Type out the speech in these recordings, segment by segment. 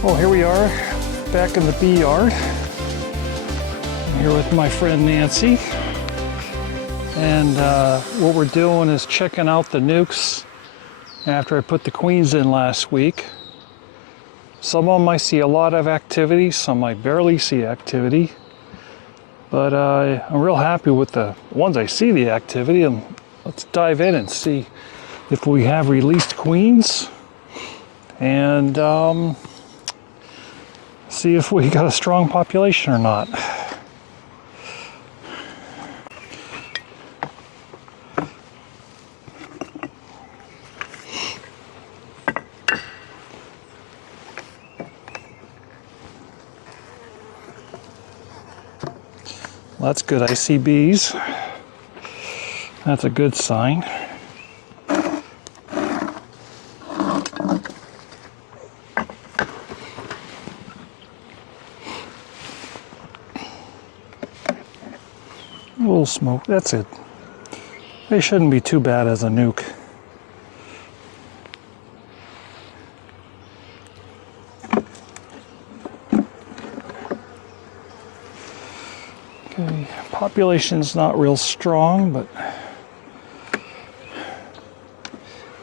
Well, here we are, back in the bee yard. I'm here with my friend Nancy. And what we're doing is checking out the nucs after I put the queens in last week. Some of them I see a lot of activity, some I barely see activity. But I'm real happy with the ones I see the activity, and let's dive in and see if we have released queens and see if we got a strong population or not. Well, that's good. I see bees. That's a good sign. A little smoke. That's it. They shouldn't be too bad as a nuke. Okay, population's not real strong, but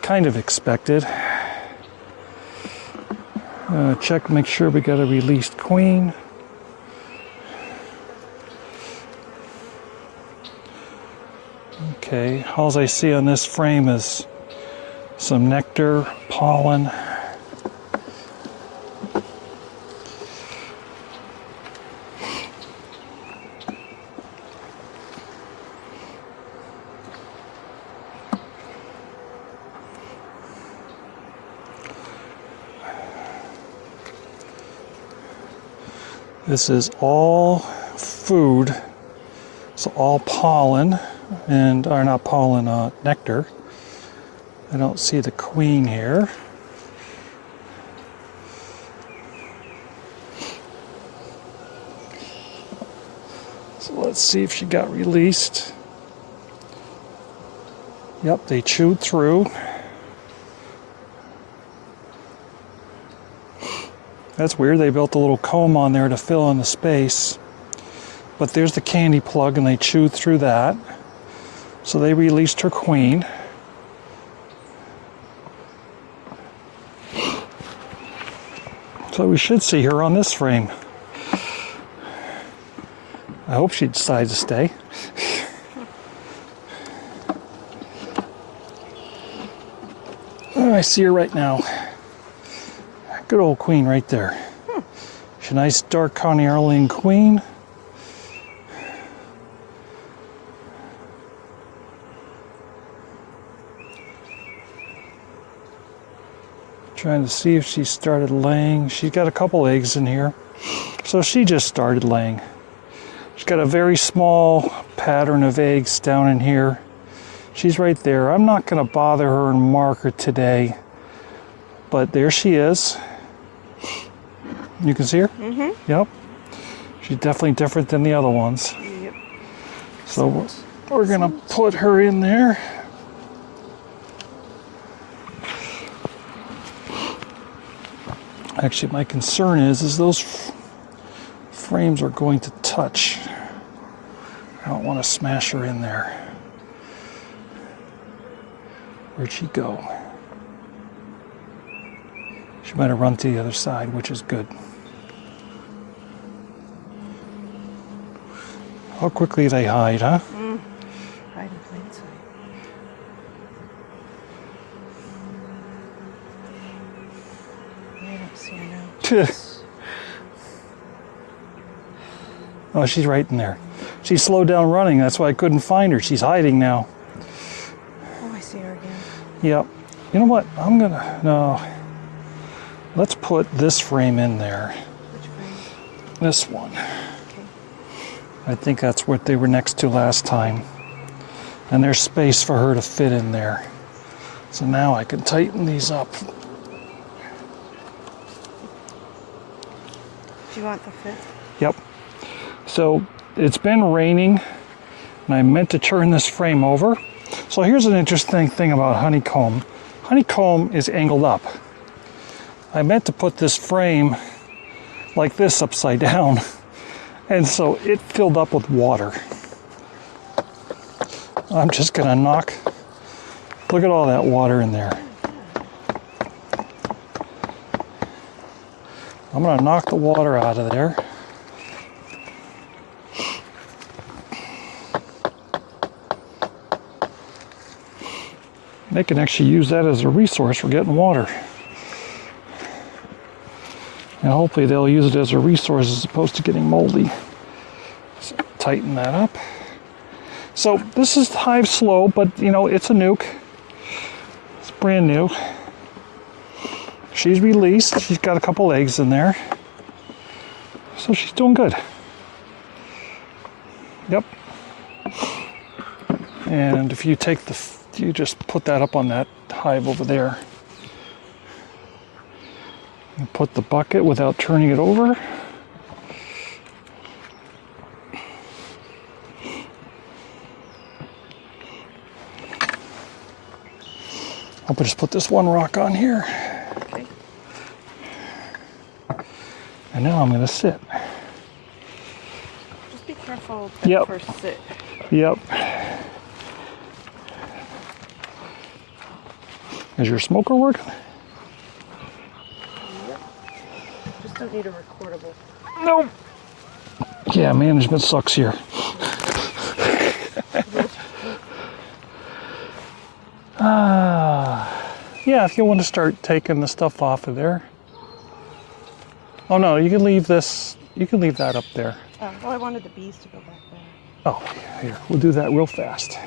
kind of expected. Check, make sure we got a released queen. Okay, all I see on this frame is some nectar, pollen. This is all food, so all pollen, and or not pollen, nectar. I don't see the queen here. So let's see if she got released. Yep, they chewed through. That's weird, they built a little comb on there to fill in the space. But there's the candy plug and they chewed through that. So they released her queen. So we should see her on this frame. I hope she decides to stay. Oh, I see her right now. Good old queen right there. She's a nice dark carnelian queen. Trying to see if she started laying. She's got a couple eggs in here. So she just started laying. She's got a very small pattern of eggs down in here. She's right there. I'm not going to bother her and mark her today. But there she is. You can see her? Mm-hmm. Yep. She's definitely different than the other ones. Yep. So we're going to put her in there. Actually, my concern is those frames are going to touch. I don't want to smash her in there. Where'd she go? She might have run to the other side, which is good. How quickly they hide, huh? Hide in plain sight. I don't see her now. Oh, she's right in there. She slowed down running. That's why I couldn't find her. She's hiding now. Oh, I see her again. Yep. You know what? No. Let's put this frame in there. Which frame? This one. Okay. I think that's what they were next to last time. And there's space for her to fit in there. So now I can tighten these up. Do you want the fifth? Yep. So it's been raining, and I meant to turn this frame over. So here's an interesting thing about honeycomb. Honeycomb is angled up. I meant to put this frame like this upside down, and so it filled up with water. I'm just gonna knock, look at all that water in there. I'm gonna knock the water out of there. They can actually use that as a resource for getting water. And hopefully they'll use it as a resource as opposed to getting moldy. So tighten that up. So this is hive slow, but you know, it's a nuke. It's brand new. She's released. She's got a couple eggs in there. So she's doing good. Yep. And if you take you just put that up on that hive over there. And put the bucket without turning it over. I'll just put this one rock on here. Okay. And now I'm going to sit. Just be careful at the first sit. Yep. Is your smoker working? Yep. Just don't need a recordable. Nope. Yeah, management sucks here. Yeah, if you want to start taking the stuff off of there. Oh no, you can leave this, you can leave that up there. Oh, well, I wanted the bees to go back there. Oh, here, we'll do that real fast.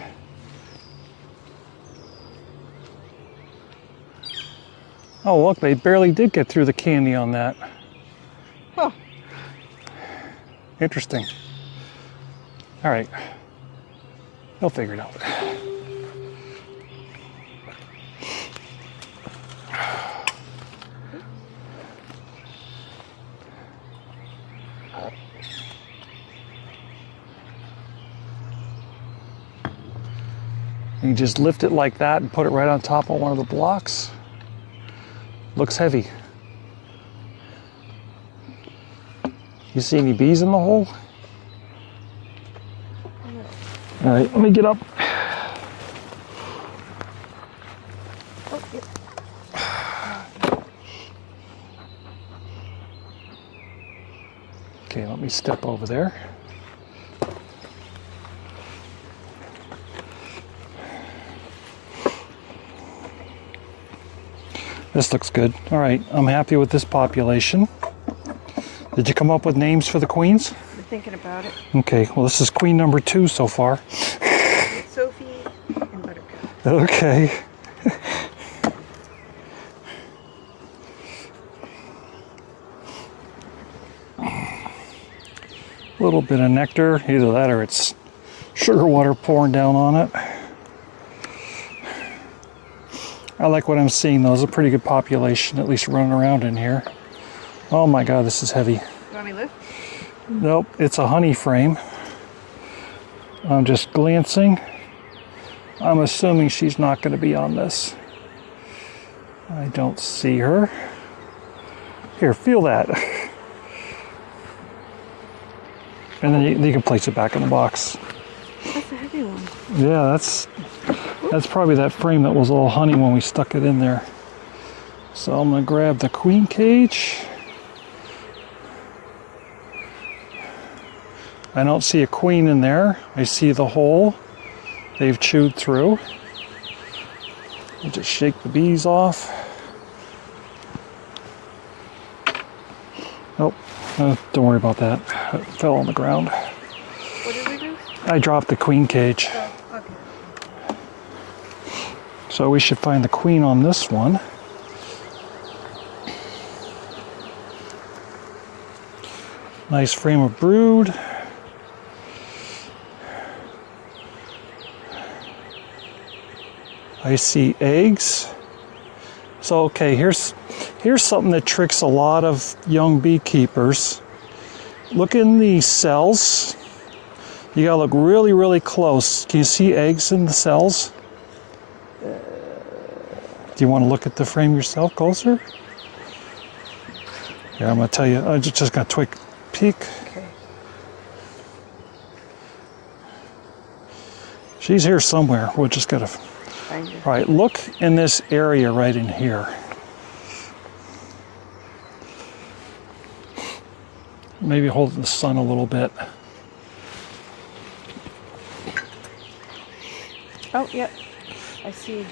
Oh, look, they barely did get through the candy on that. Huh. Interesting. All right. They'll figure it out. You just lift it like that and put it right on top of one of the blocks. Looks heavy. You see any bees in the hole? All right, let me get up. Oh, yep. Okay, let me step over there. This looks good. All right, I'm happy with this population. Did you come up with names for the queens? We're thinking about it. Okay, well this is queen number 2 so far. Sophie and Buttercup. Okay. A little bit of nectar, either that or it's sugar water pouring down on it. I like what I'm seeing though. It's a pretty good population, at least running around in here. Oh my God, this is heavy. You want me to lift? Nope, it's a honey frame. I'm just glancing. I'm assuming she's not going to be on this. I don't see her. Here, feel that. And then you can place it back in the box. That's a heavy one. Yeah, that's probably that frame that was all honey when we stuck it in there. So I'm going to grab the queen cage. I don't see a queen in there. I see the hole they've chewed through. I'll just shake the bees off. Nope, don't worry about that. It fell on the ground. What did we do? I dropped the queen cage. Oh, okay. So we should find the queen on this one. Nice frame of brood. I see eggs. So okay, here's something that tricks a lot of young beekeepers. Look in the cells. You gotta look really, really close. Can you see eggs in the cells? Do you want to look at the frame yourself closer? Here, I'm going to tell you, I'm just going to quick peek. Okay. She's here somewhere. We're just got to... Find her. All right, look in this area right in here. Maybe hold the sun a little bit. Oh, yep. I see.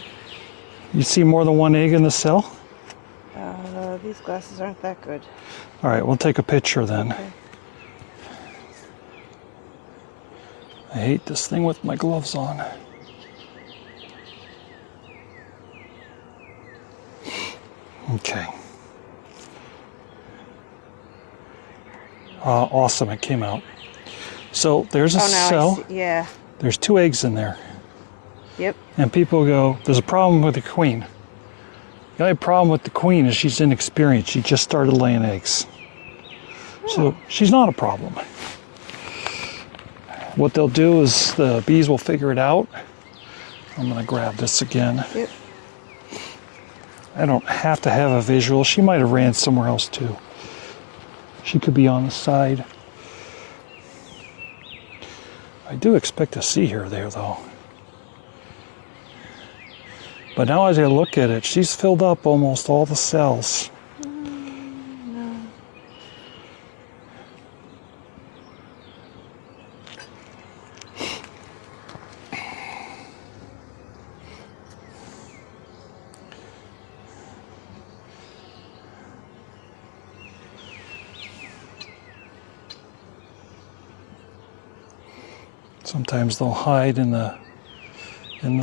You see more than one egg in the cell? These glasses aren't that good. All right, we'll take a picture then. Okay. I hate this thing with my gloves on. Okay. Awesome, it came out. So there's a Oh, now cell. I see. Yeah. There's 2 eggs in there. Yep. And people go, there's a problem with the queen. The only problem with the queen is she's inexperienced. She just started laying eggs. So she's not a problem. What they'll do is the bees will figure it out. I'm going to grab this again. Yep. I don't have to have a visual. She might have ran somewhere else too. She could be on the side. I do expect to see her there though. But now as I look at it, she's filled up almost all the cells. No. Sometimes they'll hide in the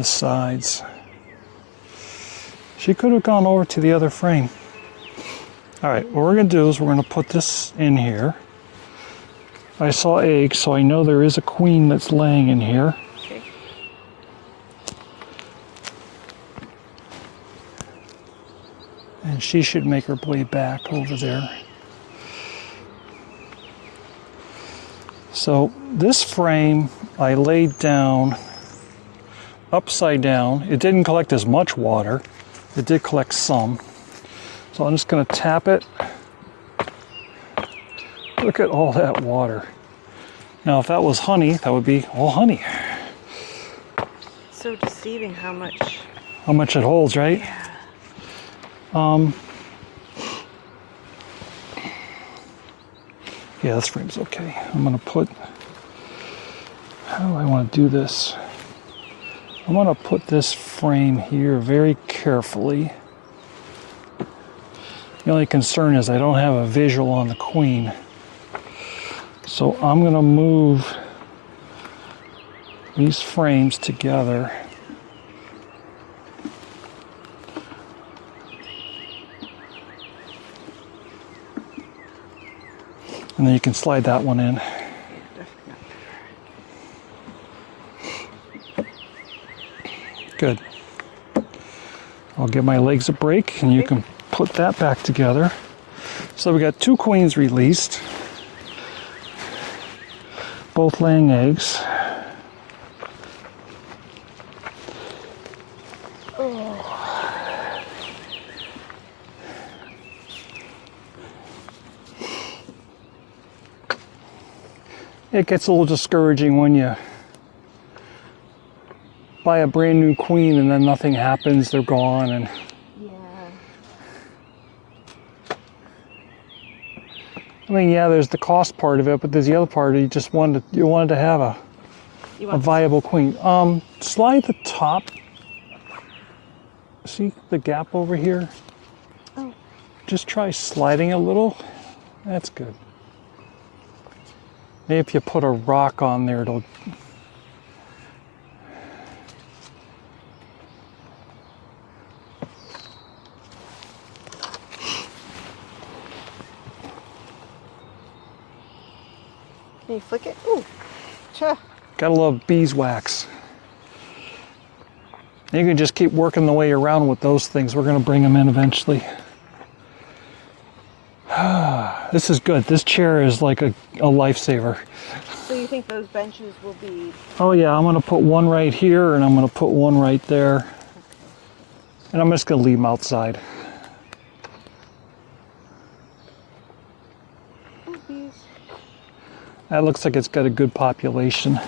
sides. She could have gone over to the other frame. All right, what we're going to do is we're going to put this in here. I saw eggs, so I know there is a queen that's laying in here. Okay. And she should make her way back over there. So this frame I laid down upside down. It didn't collect as much water. It did collect some. So I'm just going to tap it. Look at all that water. Now if that was honey, that would be all honey. So deceiving how much. How much it holds, right? Yeah. Yeah, this frame's okay. I'm going to put... How do I want to do this? I'm going to put this frame here very carefully. The only concern is I don't have a visual on the queen. So I'm going to move these frames together. And then you can slide that one in. Good. I'll give my legs a break and you can put that back together. So we got 2 queens released, both laying eggs. It gets a little discouraging when you buy a brand new queen and then nothing happens, they're gone. And Yeah. I mean, yeah, there's the cost part of it, but there's the other part. You just wanted to have a viable queen. Slide the top. See the gap over here? Oh. Just try sliding a little. That's good. Maybe if you put a rock on there, it'll... Can you flick it? Ooh. Cha. Gotta love beeswax. You can just keep working the way around with those things. We're gonna bring them in eventually. This is good. This chair is like a lifesaver. So you think those benches will be... Oh yeah, I'm gonna put one right here and I'm gonna put one right there. And I'm just gonna leave them outside. That looks like it's got a good population.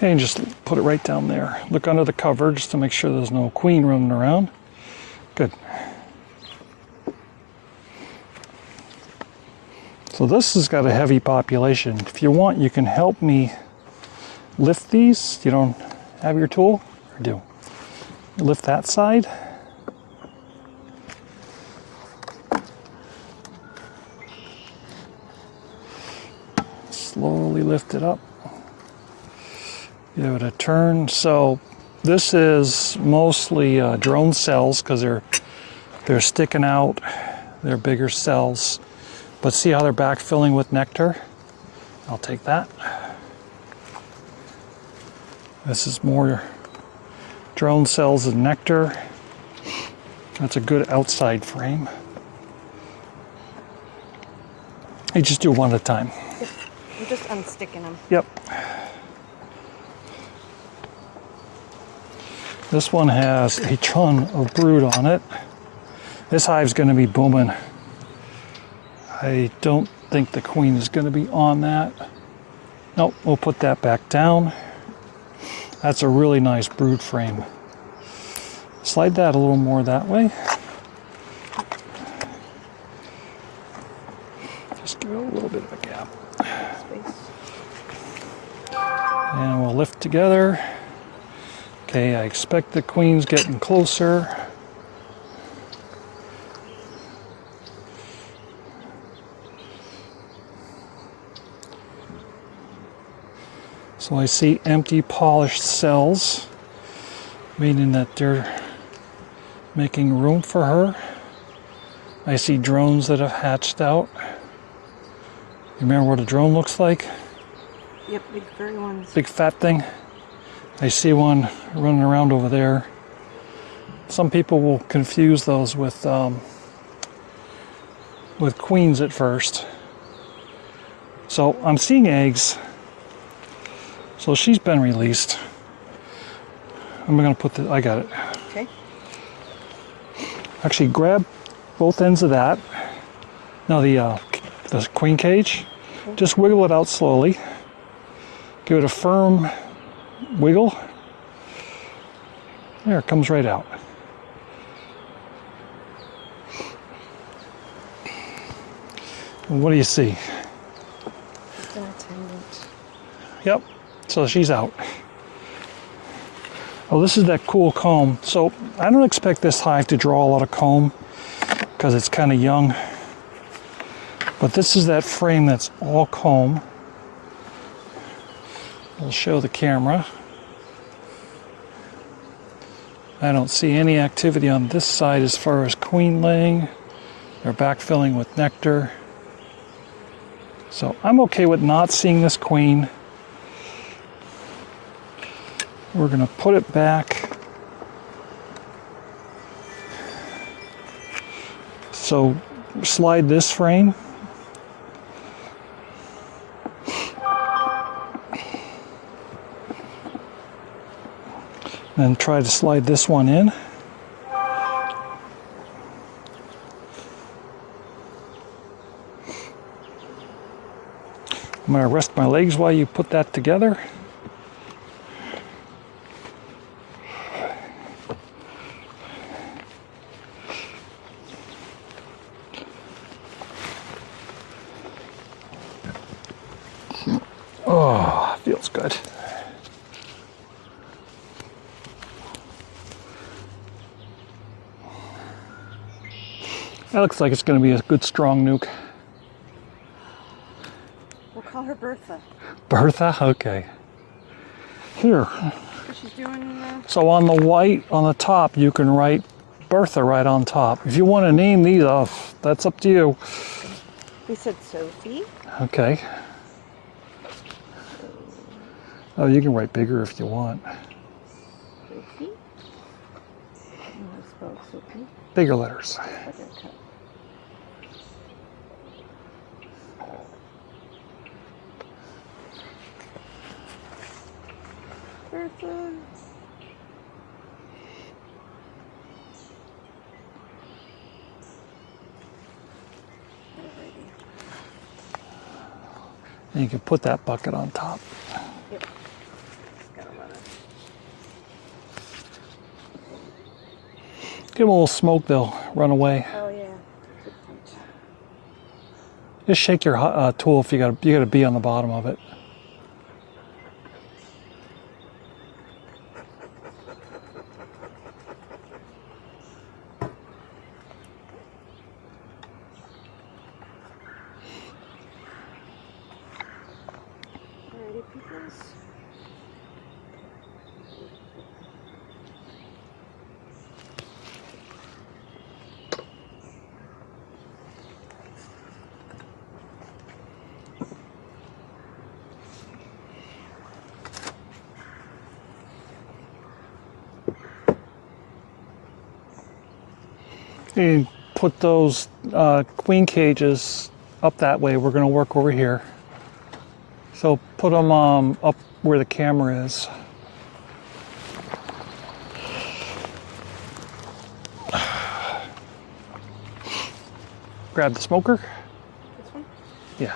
And just put it right down there. Look under the cover just to make sure there's no queen running around. Good. So this has got a heavy population. If you want, you can help me lift these. You don't have your tool? Or do? Lift that side. Slowly lift it up. Give it a turn. So this is mostly drone cells because they're sticking out. They're bigger cells. But see how they're backfilling with nectar? I'll take that. This is more drone cells and nectar. That's a good outside frame. You just do one at a time. Yep. I'm just unsticking them. Yep. This one has a ton of brood on it. This hive's going to be booming. I don't think the queen is going to be on that. Nope, we'll put that back down. That's a really nice brood frame. Slide that a little more that way. Just give it a little bit of a gap. Space. And we'll lift together. Okay, I expect the queen's getting closer. So I see empty polished cells, meaning that they're making room for her. I see drones that have hatched out. You remember what a drone looks like? Yep, big furry ones. Big fat thing. I see one running around over there. Some people will confuse those with queens at first. So I'm seeing eggs. So she's been released. I'm gonna put the, I got it. Okay. Actually grab both ends of that. Now the queen cage. Okay. Just wiggle it out slowly. Give it a firm wiggle. There, it comes right out. And what do you see? Just an attendant. Yep, so she's out. Oh, this is that cool comb. So I don't expect this hive to draw a lot of comb because it's kind of young. But this is that frame that's all comb. We'll show the camera. I don't see any activity on this side as far as queen laying. They're backfilling with nectar. So I'm okay with not seeing this queen. We're going to put it back. So slide this frame. Then try to slide this one in. I'm going to rest my legs while you put that together. Oh, feels good. That looks like it's going to be a good strong nuke. We'll call her Bertha. Bertha? Okay. Here. What she's doing. So on the white on the top, you can write Bertha right on top. If you want to name these off, that's up to you. We said Sophie. Okay. Oh, you can write bigger if you want. Sophie. I'm gonna spell Sophie. Bigger letters. Like a cut. Bertha. Alrighty. And you can put that bucket on top. Yep. Gotta let it. Give them a little smoke, they'll run away. Oh yeah. Good point. Just shake your tool if you got a bee on the bottom of it. Alrighty, peoples. You put those queen cages up that way. We're going to work over here. So put them up where the camera is. Grab the smoker. This one? Yeah.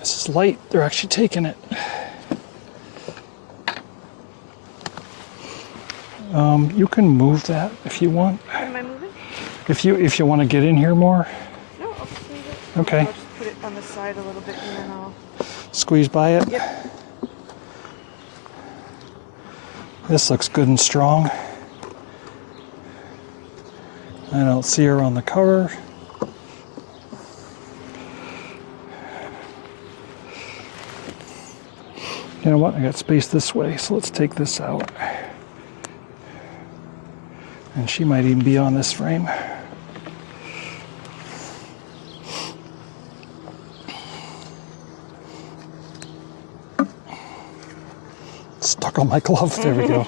This is light. They're actually taking it. You can move that if you want. What am I moving? If you want to get in here more, No, I'll just leave it. Okay. I'll just put it on the side a little bit and then I'll... squeeze by it. Yep. This looks good and strong. I don't see her on the cover. You know what? I got space this way, so let's take this out. And she might even be on this frame. Stuck on my glove. There we go.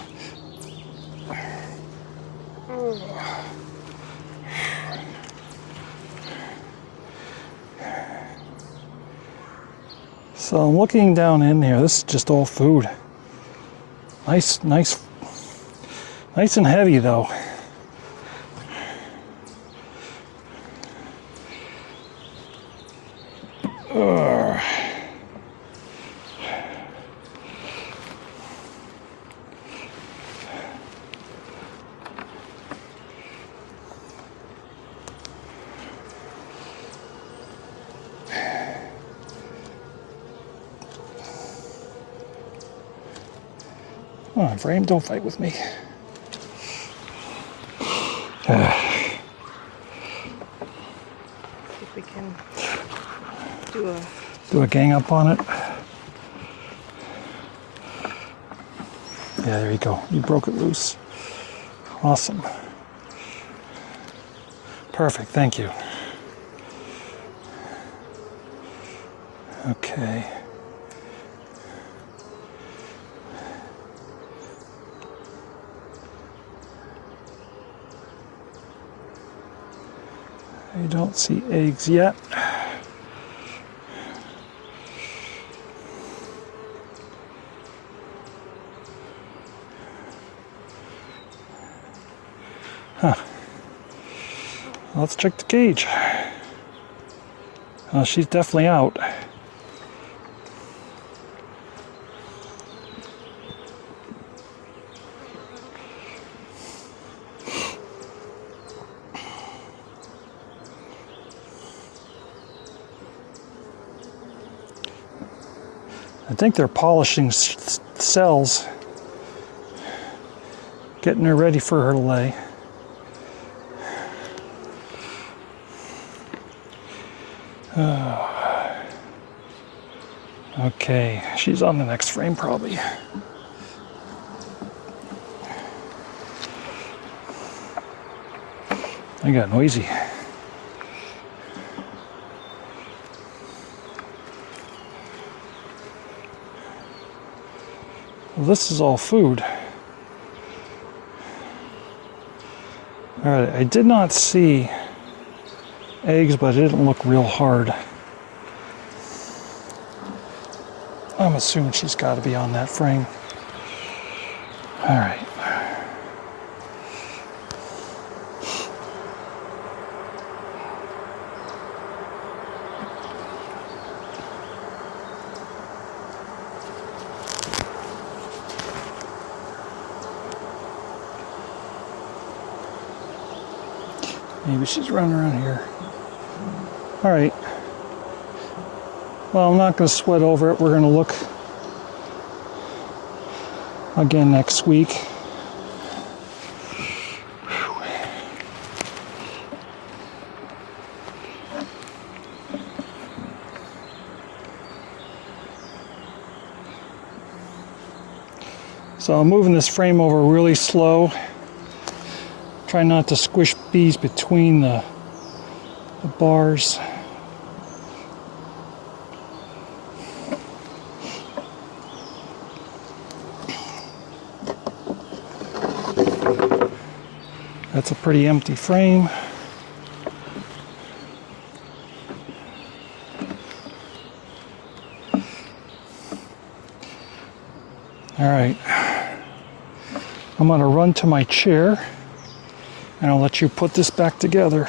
So I'm looking down in here. This is just all food. Nice and heavy though. Come on, frame, don't fight with me. See if we can Do a gang up on it. Yeah, there you go. You broke it loose. Awesome. Perfect, thank you. Okay. I don't see eggs yet. Huh. Let's check the cage. Oh, she's definitely out. I think they're polishing cells, getting her ready for her to lay. Okay, she's on the next frame probably. I got noisy. Well, this is all food. All right, I did not see eggs, but it didn't look real hard. I'm assuming she's got to be on that frame. All right. Maybe she's running around here. All right. Well, I'm not going to sweat over it. We're going to look again next week. So I'm moving this frame over really slow. Try not to squish bees between the bars. That's a pretty empty frame. All right. I'm going to run to my chair and I'll let you put this back together.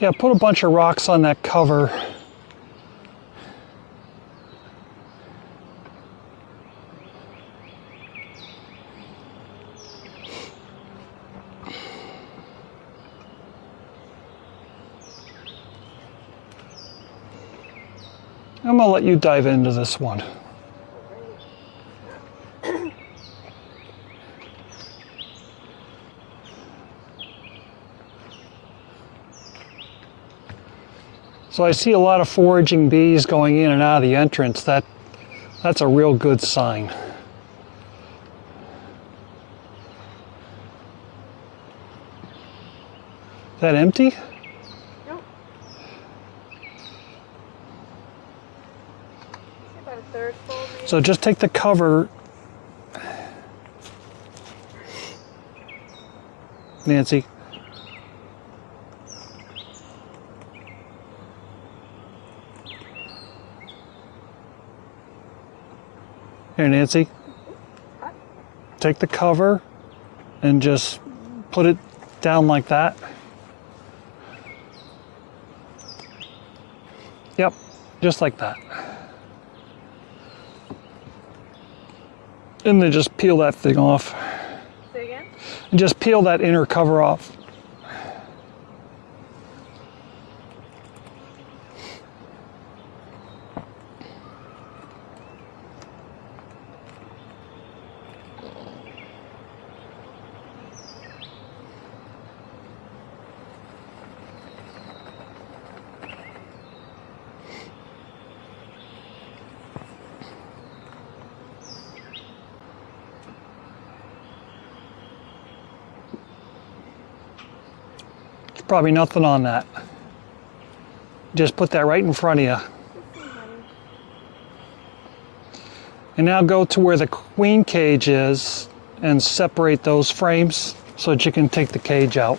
Yeah, put a bunch of rocks on that cover. I'm gonna let you dive into this one. So I see a lot of foraging bees going in and out of the entrance. That's a real good sign. Is that empty? Nope. About a third full, maybe. So just take the cover, Nancy. Here, Nancy. Take the cover and just put it down like that. Yep, just like that. And then just peel that thing off. Say again? And just peel that inner cover off. Probably nothing on that. Just put that right in front of you. And now go to where the queen cage is and separate those frames so that you can take the cage out.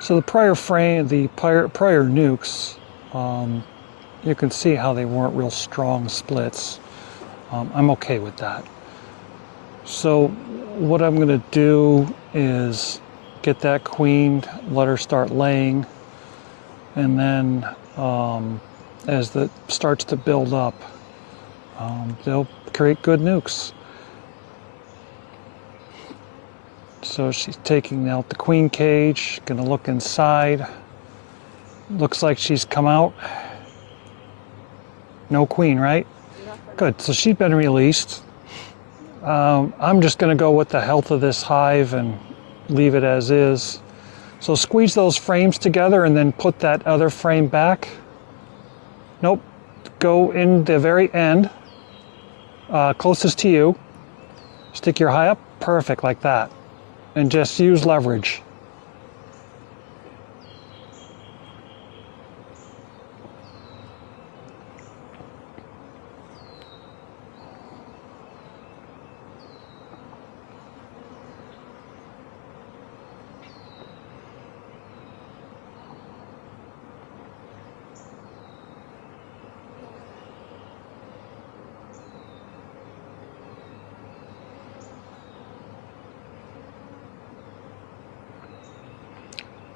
So the prior frame, the prior nucs, you can see how they weren't real strong splits. I'm okay with that. So what I'm going to do is get that queen, let her start laying, and then as it starts to build up, they'll create good nucs. So she's taking out the queen cage, gonna look inside. Looks like she's come out. No queen, right? Nothing. Good, so she's been released. I'm just gonna go with the health of this hive and leave it as is. So squeeze those frames together and then put that other frame back. Nope, go in the very end, closest to you. Stick your high up, perfect, like that. And just use leverage.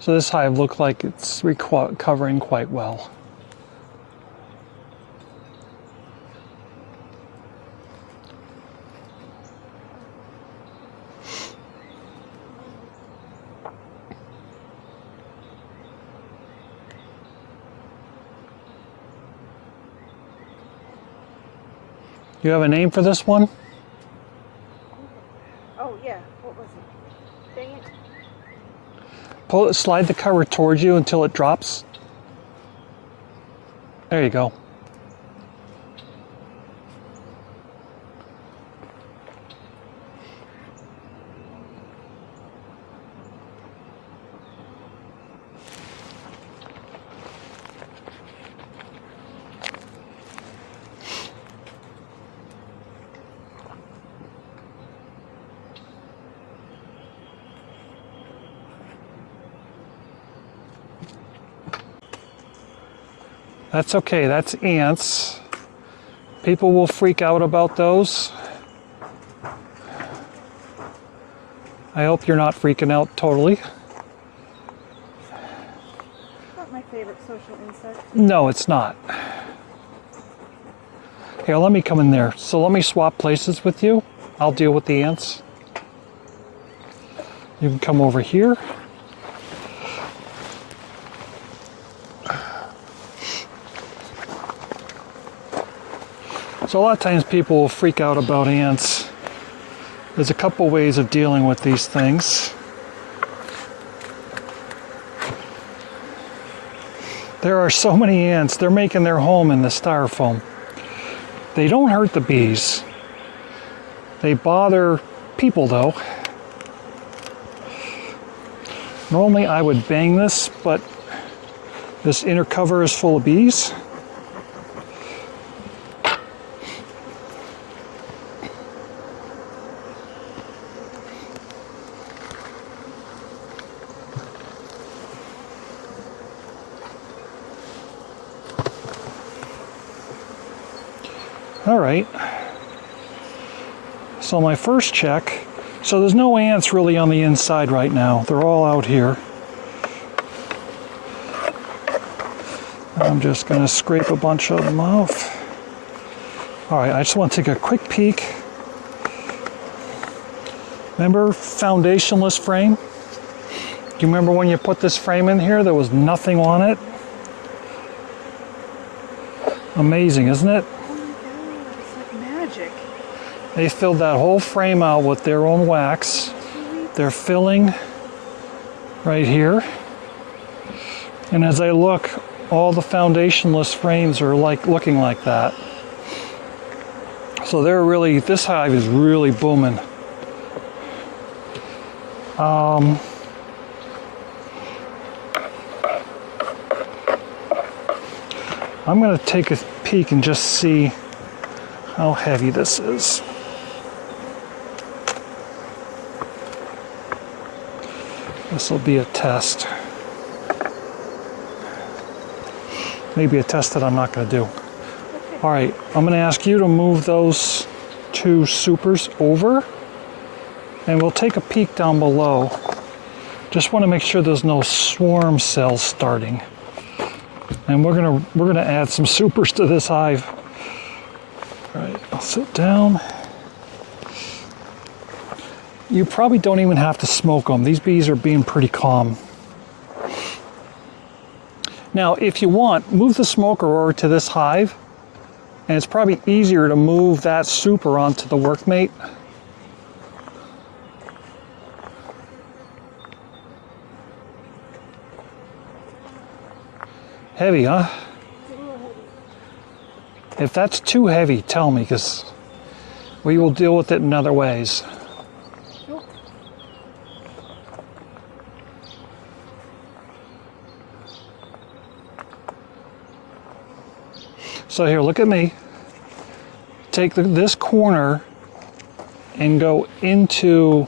So this hive looks like it's recovering quite well. You have a name for this one? Oh, yeah. What was it? Dang it. Pull it, slide the cover towards you until it drops. There you go. That's okay, that's ants. People will freak out about those. I hope you're not freaking out totally. Not my favorite social insect. No, it's not. Here, let me come in there. So let me swap places with you. I'll deal with the ants. You can come over here. So a lot of times people will freak out about ants. There's a couple ways of dealing with these things. There are so many ants, they're making their home in the styrofoam. They don't hurt the bees. They bother people though. Normally I would bang this, but this inner cover is full of bees. All right, so my first check, so there's no ants really on the inside right now. They're all out here. I'm just gonna scrape a bunch of them off. All right, I just want to take a quick peek. Remember foundationless frame? Do you remember when you put this frame in here, there was nothing on it? Amazing, isn't it? They filled that whole frame out with their own wax. They're filling right here. And as I look, all the foundationless frames are looking like that. So they're really, this hive is really booming. I'm going to take a peek and just see how heavy this is. This will be a test. Maybe a test that I'm not going to do. All right, I'm going to ask you to move those two supers over, and we'll take a peek down below. Just want to make sure there's no swarm cells starting. And we're gonna add some supers to this hive. All right, I'll sit down. You probably don't even have to smoke them. These bees are being pretty calm. Now, if you want, move the smoker over to this hive And it's probably easier to move that super onto the workmate. Heavy, huh? If that's too heavy, tell me, because we will deal with it in other ways. Nope. So here, look at me. Take this corner and go into,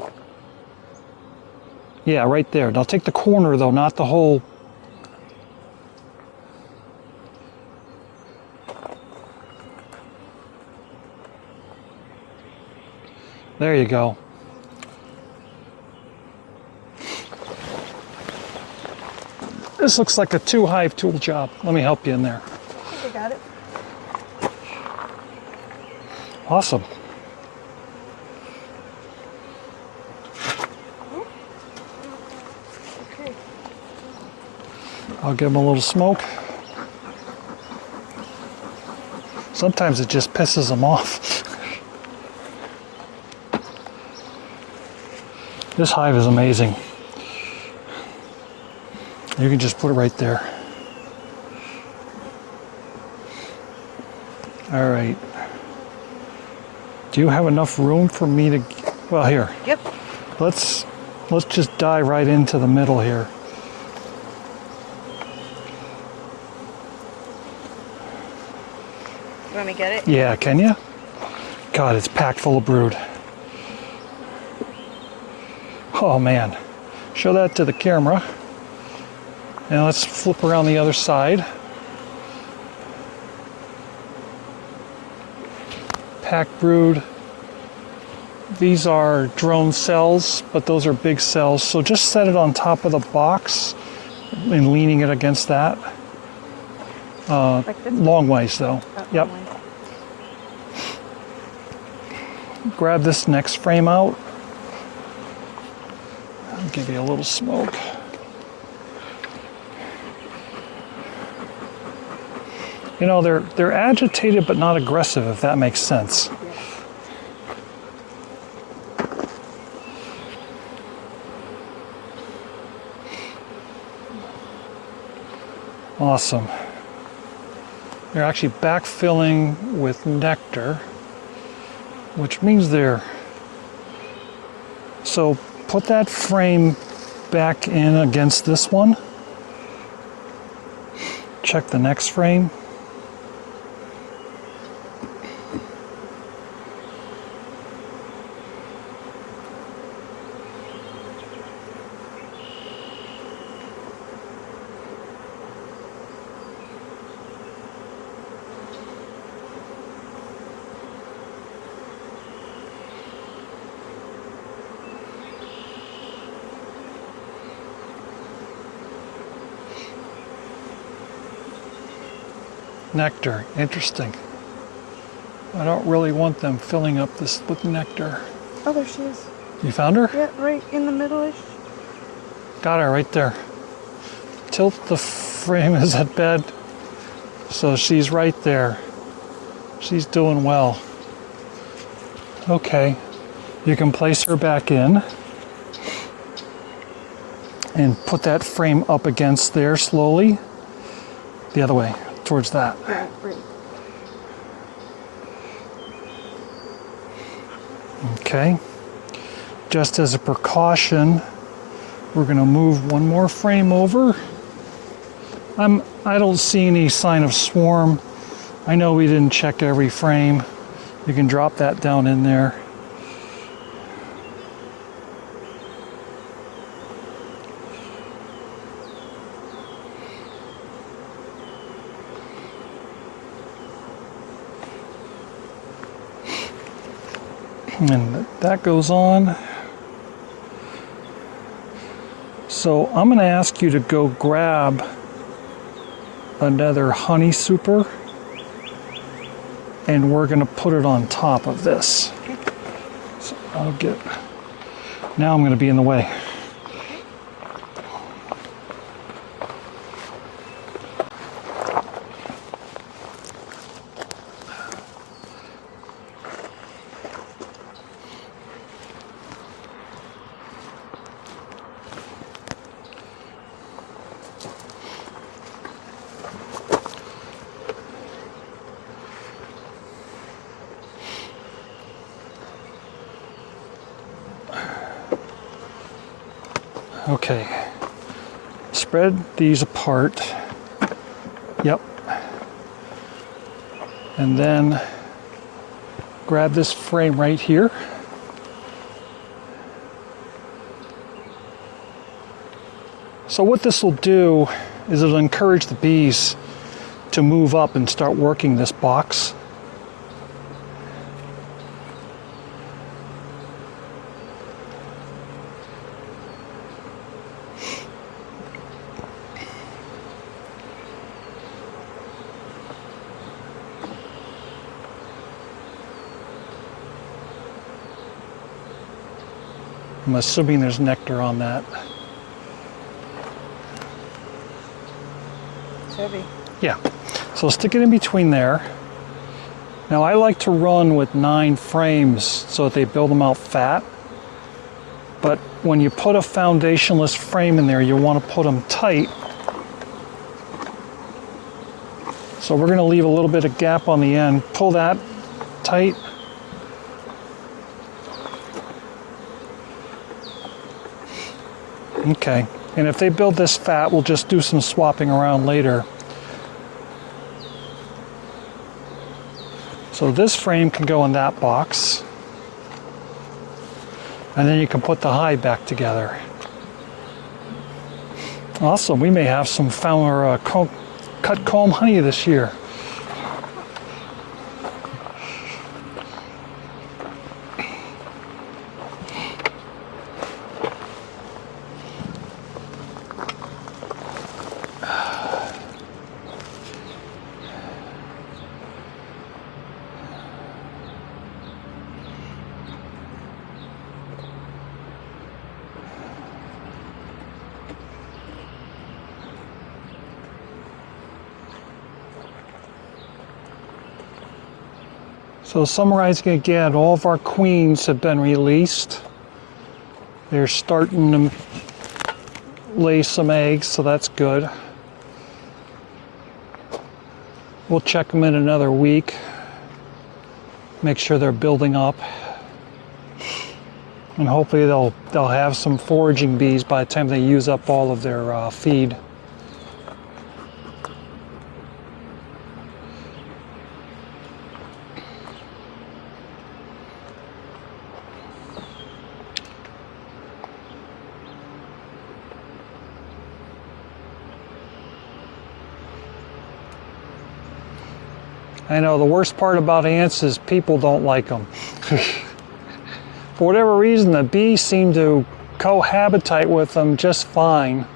yeah, right there. Now take the corner though, not the whole. There you go. This looks like a 2-hive tool job. Let me help you in there. I think I got it. Awesome. Okay. I'll give them a little smoke. Sometimes it just pisses them off. This hive is amazing. You can just put it right there. All right. Do you have enough room for me to, well, here. Yep. Let's just dive right into the middle here. You want me to get it? Yeah, can you? God, it's packed full of brood. Oh man. Show that to the camera. And let's flip around the other side. Pack brood. These are drone cells, but those are big cells. So just set it on top of the box and leaning it against that. Like this? Long ways though. Yep. Long way. Grab this next frame out. I'll give you a little smoke. You know, they're agitated but not aggressive, if that makes sense. Awesome. They're actually backfilling with nectar, which means they're... So put that frame back in against this one. Check the next frame. Nectar, interesting. I don't really want them filling up this with nectar. Oh, there she is. You found her? Yeah, right in the middle-ish. Got her right there. Tilt the frame is at bed. So she's right there. She's doing well. Okay, you can place her back in and put that frame up against there slowly. The other way, towards that. Right, right. Okay. Just as a precaution, we're going to move one more frame over. I don't see any sign of swarm. I know we didn't check every frame. You can drop that down in there. And that goes on. So I'm going to ask you to go grab another honey super, and we're going to put it on top of this. So now I'm going to be in the way. Okay. Spread these apart. Yep. And then grab this frame right here. So what this will do is it'll encourage the bees to move up and start working this box. I'm assuming there's nectar on that. It's heavy. Yeah, so stick it in between there. Now I like to run with 9 frames so that they build them out fat. But when you put a foundationless frame in there, you want to put them tight. So we're going to leave a little bit of gap on the end. Pull that tight. Okay, and if they build this fat, we'll just do some swapping around later. So this frame can go in that box. And then you can put the hive back together. Awesome, we may have some cut comb honey this year. So summarizing again, all of our queens have been released. They're starting to lay some eggs, so that's good. We'll check them in another week. Make sure they're building up. And hopefully they'll have some foraging bees by the time they use up all of their feed. I know the worst part about ants is people don't like them. For whatever reason, the bees seem to cohabitate with them just fine.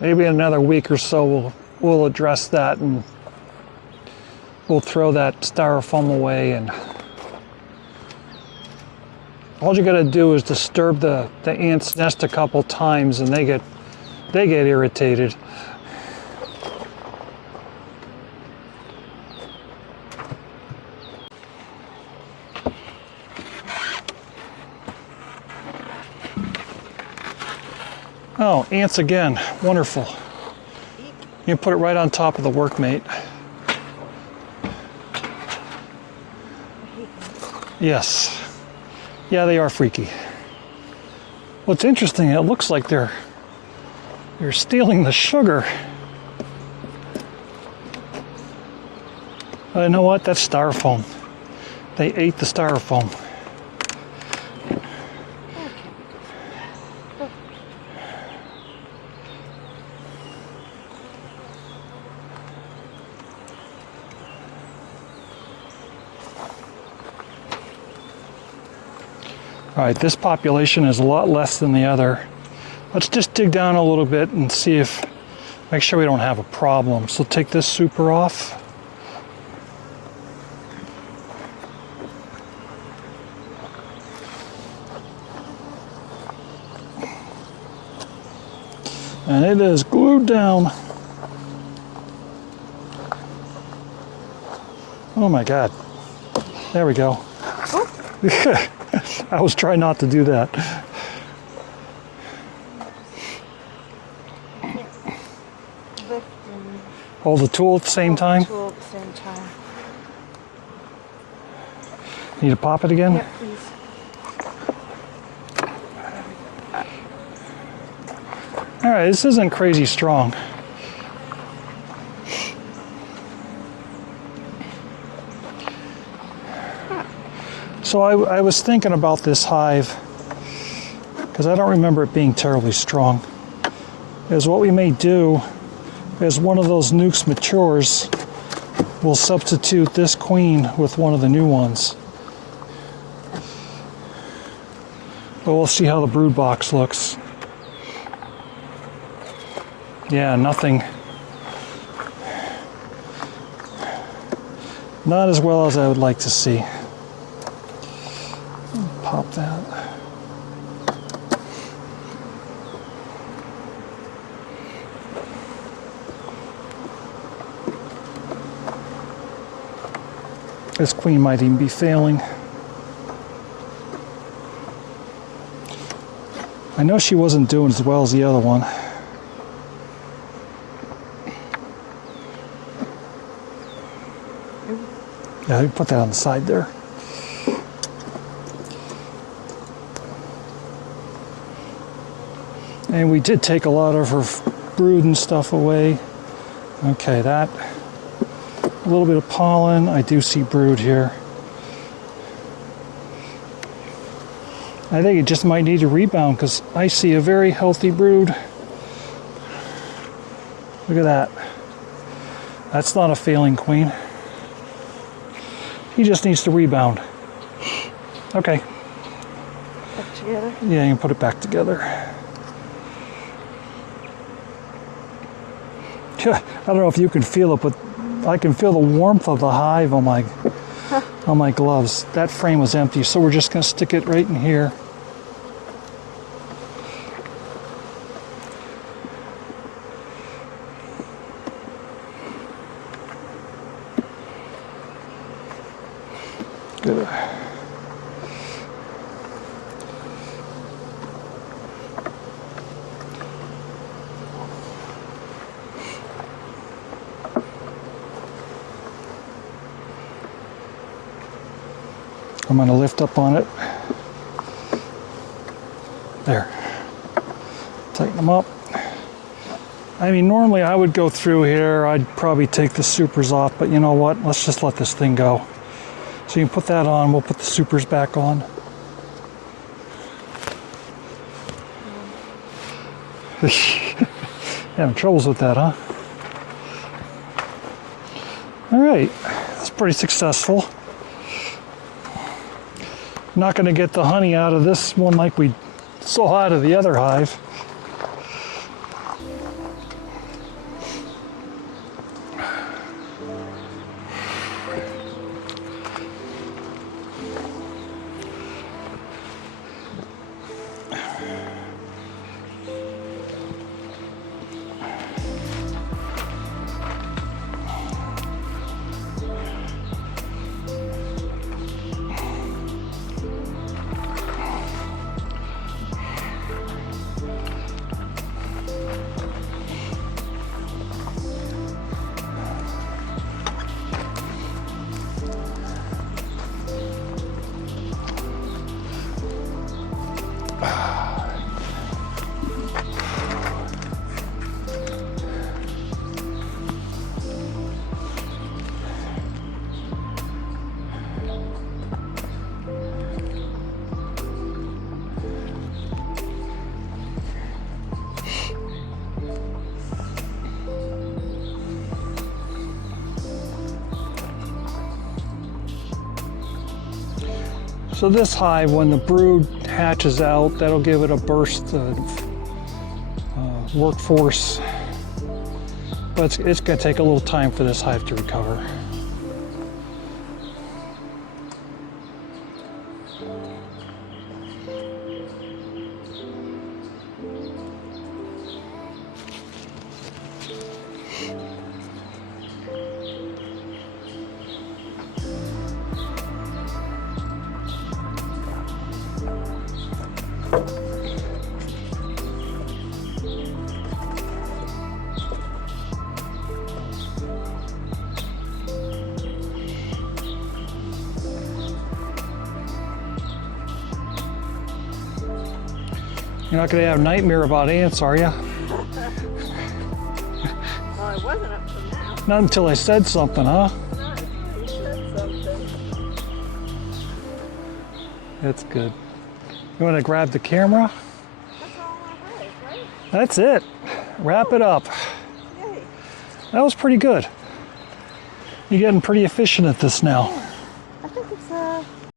Maybe in another week or so we'll address that, and we'll throw that styrofoam away. And all you got to do is disturb the ant's nest a couple times, and they get irritated. Oh, ants again. Wonderful. You can put it right on top of the workmate. Yes. Yeah, they are freaky. What's interesting, it looks like they're stealing the sugar. You know what? That's styrofoam. They ate the styrofoam. All right, this population is a lot less than the other. Let's just dig down a little bit and make sure we don't have a problem. So take this super off. And it is glued down. Oh my God. There we go. I was trying not to do that. Hold the tool at the same time? Tool at the same time. Need to pop it again? Yep, please. All right, this isn't crazy strong. So I was thinking about this hive, because I don't remember it being terribly strong, is what we may do as one of those nucs matures, we'll substitute this queen with one of the new ones. But we'll see how the brood box looks. Yeah, nothing. Not as well as I would like to see. Pop that. This queen might even be failing. I know she wasn't doing as well as the other one. Yeah, let me put that on the side there. And we did take a lot of her brood and stuff away. Okay, that. A little bit of pollen. I do see brood here. I think it just might need a rebound because I see a very healthy brood. Look at that. That's not a failing queen. He just needs to rebound. Okay. Back together? Yeah, you can put it back together. I don't know if you can feel it, but I can feel the warmth of the hive on my gloves. That frame was empty, so we're just going to stick it right in here. Good. I'm going to lift up on it. There. Tighten them up. I mean, normally I would go through here. I'd probably take the supers off, but you know what? Let's just let this thing go. So you can put that on. We'll put the supers back on. Having troubles with that, huh? All right. That's pretty successful. Not going to get the honey out of this one like we saw out of the other hive. So this hive, when the brood hatches out, that'll give it a burst of workforce. But it's going to take a little time for this hive to recover. You're not going to have a nightmare about ants, are you? Well, I wasn't up to now. Not until I said something, huh? No, you said something. That's good. You want to grab the camera? That's all I had, right? That's it. Wrap it up. Yay. That was pretty good. You're getting pretty efficient at this now.